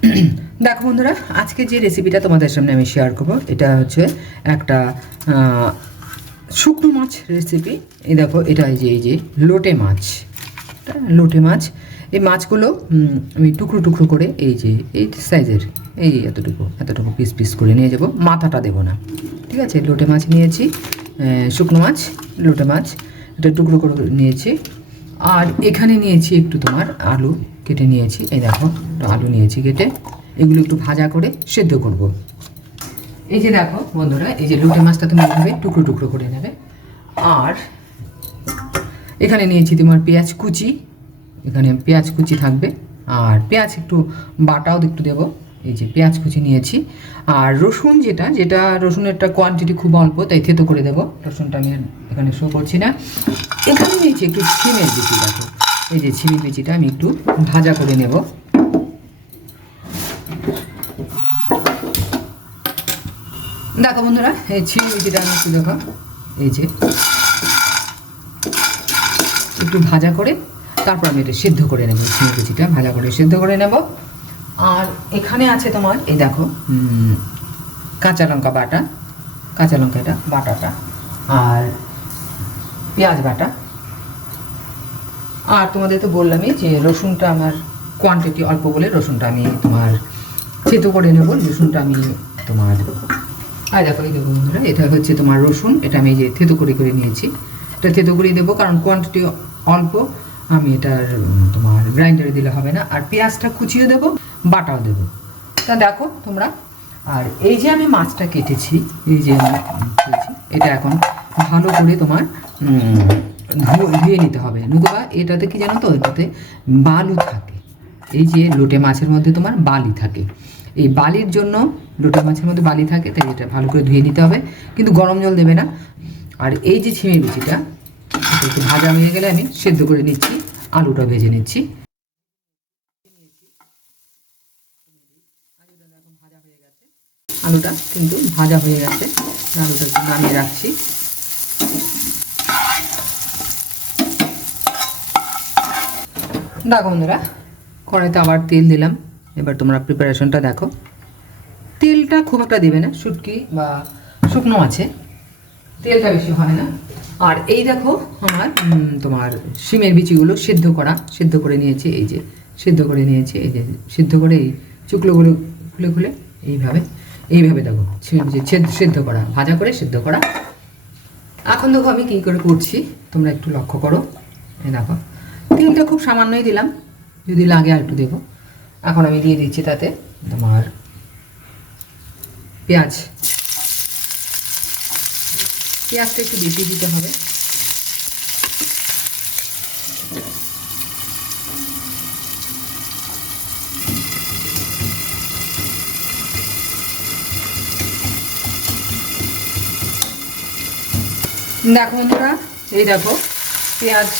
দেখো বন্ধুরা, আজকে যে রেসিপিটা তোমাদের সামনে আমি শেয়ার করব, এটা হচ্ছে একটা শুকনো মাছ রেসিপি এই দেখো, এটা এই যে এই যে, লোটে মাছ। এটা লোটে মাছ। এই মাছগুলো আমি টুকরো টুকরো করে, এই যে, এই সাইজের এই এতটুকু এতটুকু পিস পিস করে নিয়ে যাব। মাথাটা দেবো না। ঠিক আছে? লোটে মাছ নিয়েছি শুকনো মাছ, লোটে মাছ, এটা টুকরো করে নিয়েছি। আর এখানে নিয়েছি একটু তোমার আলু। কেটে নিয়েছি। এই দেখো, একটু আলু নিয়েছি কেটে। এগুলো একটু ভাজা করে সেদ্ধ করব। এই যে দেখো বন্ধুরা, এই যে লুটে মাছটা তুমি এইভাবে টুকরো টুকরো করে নেবে। আর এখানে নিয়েছি তোমার পেঁয়াজ কুচি। এখানে পেঁয়াজ কুচি থাকবে। আর পেঁয়াজ একটু বাটাও একটু দেবো। এই যে পেঁয়াজ কুচি নিয়েছি। আর রসুন যেটা যেটা রসুনেরটা কোয়ান্টিটি খুব অল্প, তাই থেতো করে দেবো। রসুনটা আমি এখানে শো করছি না। এখানে নিয়েছি একটু ছিমের বিচি দেখো। এই যে ছিমের বিচিটা আমি একটু ভাজা করে নেব। দেখো বন্ধুরা, এই ছিমের বিচিটা আমি একটু দেখো, এই যে একটু ভাজা করে তারপর আমি এটা সেদ্ধ করে নেব ছিমের বিচিটা ভাজা করে সেদ্ধ করে নেব। আর এখানে আছে তোমার, এই দেখো কাঁচা লঙ্কা বাটা, কাঁচা লঙ্কা এটা বাটাটা, আর পেঁয়াজ বাটা। আর তোমাদের তো বললামই যে রসুনটা আমার কোয়ান্টিটি অল্প বলে রসুনটা আমি তোমার থেতো করে নেব, রসুনটা আমি তোমার আর দেখো, এই দেখো বন্ধুরা, এটা হচ্ছে তোমার রসুন, এটা আমি যে থেতো করে করে নিয়েছি। এটা থেতো করে দেবো কারণ কোয়ান্টিটি অল্প, আমি এটার তোমার গ্রাইন্ডারে দিলে হবে না। আর পেঁয়াজটা কুচিয়ে দেবো, বাটাও দেবো। তা দেখো তোমরা, আর এই যে আমি মাছটা কেটেছি, এই যে এটা এখন ভালো করে তোমার ধুয়ে নিতে হবে। নতুবা এটাতে কি জানো তো, এটাতে বালু থাকে। এই যে লোটে মাছের মধ্যে তোমার বালি থাকে। এই বালির জন্য লোটে মাছের মধ্যে বালি থাকে, তাই এটা ভালো করে ধুয়ে নিতে হবে। কিন্তু গরম জল দেবে না। আর এই যে ছিমে এটা একটু ভাজা হয়ে গেলে আমি সেদ্ধ করে নিচ্ছি, আলুটা ভেজে নিচ্ছি। আলুটা কিন্তু ভাজা হয়ে গেছে, আলুটা নামিয়ে রাখছি। দেখো বন্ধুরা, কড়াইতে আবার তেল দিলাম। এবার তোমরা প্রিপারেশনটা দেখো। তেলটা খুব একটা দেবে না, শুটকি বা শুকনো আছে। তেলটা বেশি হয় না। আর এই দেখো আমার তোমার শিমের বিচিগুলো সিদ্ধ করা, সিদ্ধ করে নিয়েছি এই যে, সিদ্ধ করে নিয়েছি এই যে, সিদ্ধ করে এই চুকলোগুলো খুলে খুলে এইভাবে এইভাবে দেখো শিমের বিচি সেদ্ধ- সেদ্ধ করা, ভাজা করে সেদ্ধ করা। এখন দেখো আমি কী করে করছি, তোমরা একটু লক্ষ্য করো। এই দেখো। তেলটা খুব সামান্যই দিলাম। যদি লাগে আর একটু দেবো। এখন আমি দিয়ে দিচ্ছি তাতে তোমার পেঁয়াজ। পেঁয়াজটা একটু বেশি দিতে হবে। দেখো বন্ধুরা, এই দেখো পেঁয়াজ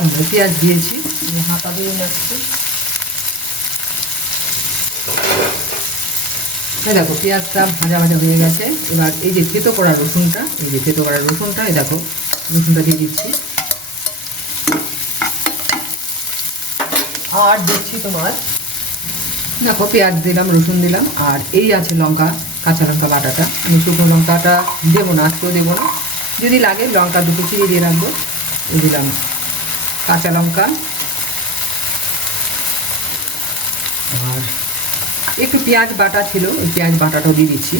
বন্ধুরা, পেঁয়াজ দিয়েছি হাতা দিয়ে নাচ্ছি। এই দেখো পেঁয়াজটা ভাজা ভাজা হয়ে গেছে। এবার এই যে থেতো করা রসুনটা এই যে থেতো করা রসুনটা এই দেখো রসুনটা দিয়ে দিচ্ছি। আর দিচ্ছি তোমার দেখো পেঁয়াজ দিলাম রসুন দিলাম আর এই আছে লঙ্কা কাঁচা লঙ্কা বাটাটা। আমি শুকনো লঙ্কাটা দেবো না আজকেও দেবো না। যদি লাগে লঙ্কা দুটো চিড়ে দিয়ে রাখব দিলাম। কাঁচা লঙ্কা। আর একটু পেঁয়াজ বাটা ছিল, ওই পেঁয়াজ বাটাটাও দিয়ে দিচ্ছি।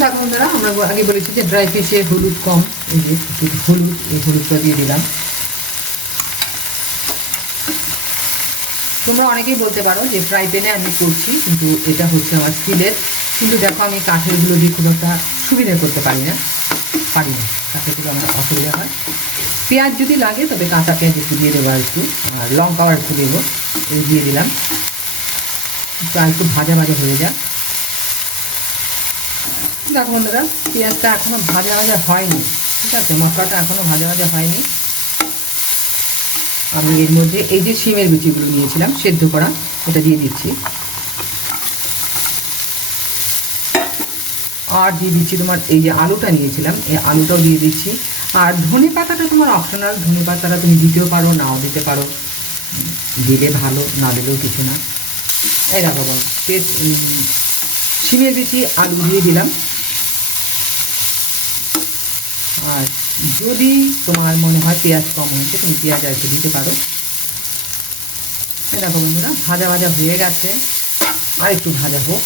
দেখো বন্ধুরা, আমরা আগে বলেছি যে ড্রাই ফিশে হলুদ কম, এই যে হলুদ, এই হলুদটা দিয়ে দিলাম। তোমরা অনেকেই বলতে পারো যে ফ্রাই প্যানে আমি করছি, কিন্তু এটা হচ্ছে আমার স্টিলের কিন্তু দেখো আমি কাঠেরগুলো দিয়ে খুব একটা সুবিধা করতে পারি না। পারি না কাঠেরগুলো আমার অসুবিধা হয়। পেঁয়াজ যদি লাগে, তবে কাঁচা পেঁয়াজ একটু দিয়ে দেবো একটু। আর লঙ্কাও একটু দেবো। এই দিয়ে দিলাম। আর একটু ভাজা ভাজা হয়ে যাক। দেখো বন্ধুরা, পেঁয়াজটা এখনও ভাজা ভাজা হয়নি। ঠিক আছে, মশলাটা এখনও ভাজা ভাজা হয়নি। আমি এর মধ্যে এই যে শিমের বিচিগুলো নিয়েছিলাম সেদ্ধ করা এটা দিয়ে দিচ্ছি। আর দিয়ে দিচ্ছি তোমার এই যে আলুটা নিয়েছিলাম এই আলুটাও দিয়ে দিচ্ছি। আর ধনে পাতাটা তোমার অপশনাল ধনে পাতাটা তুমি দিতেও পারো নাও দিতে পারো। দিলে ভালো না দিলেও কিছু না। এই দেখো তেজ উম, শিমের আলু দিয়ে দিলাম। আর যদি তোমার মনে হয় পেঁয়াজ কম হয়েছে তুমি পেঁয়াজ আর দিতে পারো। দেখো বন্ধুরা ভাজা ভাজা হয়ে গেছে। আর একটু ভাজা হোক।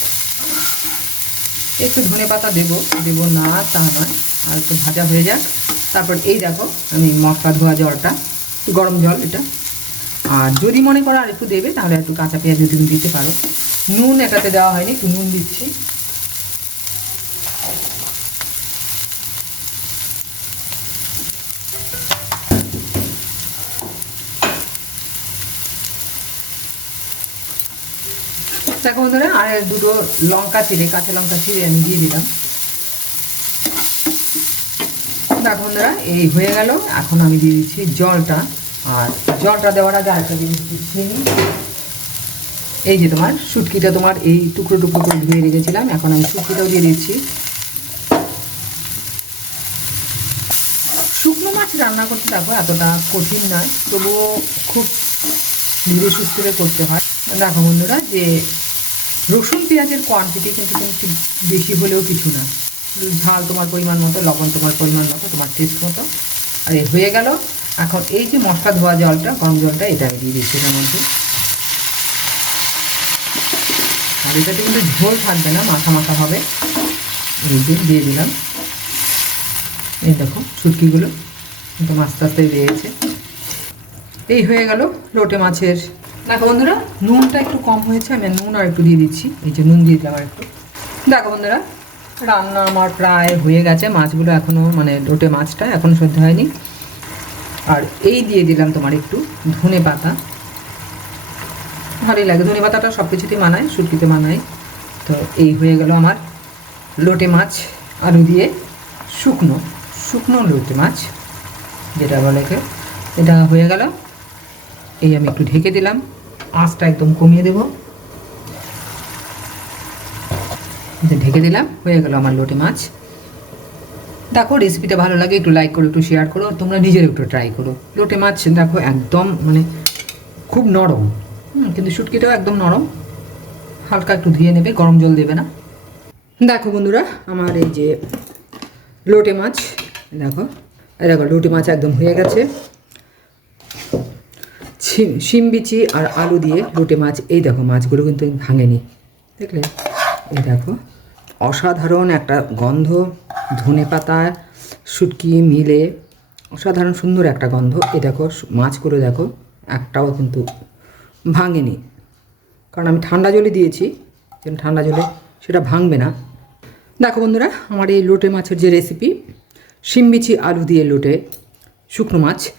একটু ধনে পাতা দেবো দেবো না তা নয়, আর একটু ভাজা হয়ে যাক। তারপর এই দেখো, আমি মশলা ধোয়া জলটা, গরম জল এটা। আর যদি মনে করো আর একটু দেবে, তাহলে একটু কাঁচা পেঁয়াজ যদি দিতে পারো। নুন এটাতে দেওয়া হয়নি, একটু নুন দিচ্ছি। দেখো বন্ধুরা, আর দুটো লঙ্কা চিড়ে, কাঁচা লঙ্কা চিড়ে আমি দিয়ে দিলাম। দেখো বন্ধুরা, এই হয়ে গেল। এখন আমি দিয়ে দিচ্ছি জলটা। আর জলটা দেওয়ার আগে আরেকটা জিনিস দিচ্ছি এই যে তোমার শুটকিটা তোমার এই টুকরো টুকরো করে ধুয়ে রেখেছিলাম, এখন আমি শুটকিটাও দিয়ে দিচ্ছি। শুকনো মাছ রান্না করতে দেখো, এতটা কঠিন নয়, তবুও খুব ধীরে সুস্থে করতে হয়। দেখো বন্ধুরা, যে রসুন পেঁয়াজের কোয়ান্টিটি কিন্তু তুমি বেশি হলেও কিছু না। ঝাল তোমার পরিমাণ মতো, লবণ তোমার পরিমাণ মতো, তোমার টেস্ট মতো। আর হয়ে গেল, এখন এই যে মশলা ধোয়া জলটা, গরম জলটা, এটা আমি দিয়ে দিচ্ছি এটার মধ্যে। আর এটাতে কিন্তু ঝোল থাকবে না মাথা মাখা হবে। এই যে দিয়ে দিলাম। এই দেখো, শুটকিগুলো একদম আস্তে আস্তে বেরিয়েছে এই হয়ে গেল লোটে মাছের দেখো বন্ধুরা, নুনটা একটু কম হয়েছে, আমি নুন আর একটু দিয়ে দিচ্ছি। এই যে নুন দিয়ে দিলাম আর একটু। দেখো বন্ধুরা, রান্না আমার প্রায় হয়ে গেছে, মাছগুলো এখনও মানে লোটে মাছটা এখনও সহ্য হয়নি। আর এই দিয়ে দিলাম তোমার একটু ধনে পাতা। ভালোই লাগে, ধনে পাতাটা সব কিছুতেই মানায়, শুটকিতে মানায়। তো এই হয়ে গেল আমার লোটে মাছ, আলু দিয়ে শুকনো শুকনো লোটে মাছ, যেটা বলে। এটা হয়ে গেল। এই আমি একটু ঢেকে দিলাম। আঁচটা একদম কমিয়ে দেব। ঢেকে দিলাম, হয়ে গেল আমার লোটে মাছ। দেখো রেসিপিটা ভালো লাগে, একটু লাইক করো, একটু শেয়ার করো তোমরা নিজের একটু ট্রাই করো। লোটে মাছ দেখো একদম মানে খুব নরম। কিন্তু শুটকিটাও একদম নরম। হালকা একটু ধুয়ে নেবে, গরম জল দেবে না। দেখো বন্ধুরা, আমার এই যে লোটে মাছ, দেখো দেখো, লোটে মাছ একদম হয়ে গেছে। ছি- শিম বিচি আর আলু দিয়ে লোটে মাছ। এই দেখো, মাছগুলো কিন্তু ভাঙেনি। দেখলে? এই দেখো, অসাধারণ একটা গন্ধ, ধনে পাতা শুটকি মিলে অসাধারণ সুন্দর একটা গন্ধ। এই দেখো, মাছগুলো দেখো, একটাও কিন্তু ভাঙেনি। কারণ আমি ঠান্ডা জলে দিয়েছি, যেন ঠান্ডা জলে সেটা ভাঙবে না। দেখো বন্ধুরা, আমার এই লোটে মাছের যে রেসিপি শিমবিচি আলু দিয়ে লোটে শুকনো মাছ।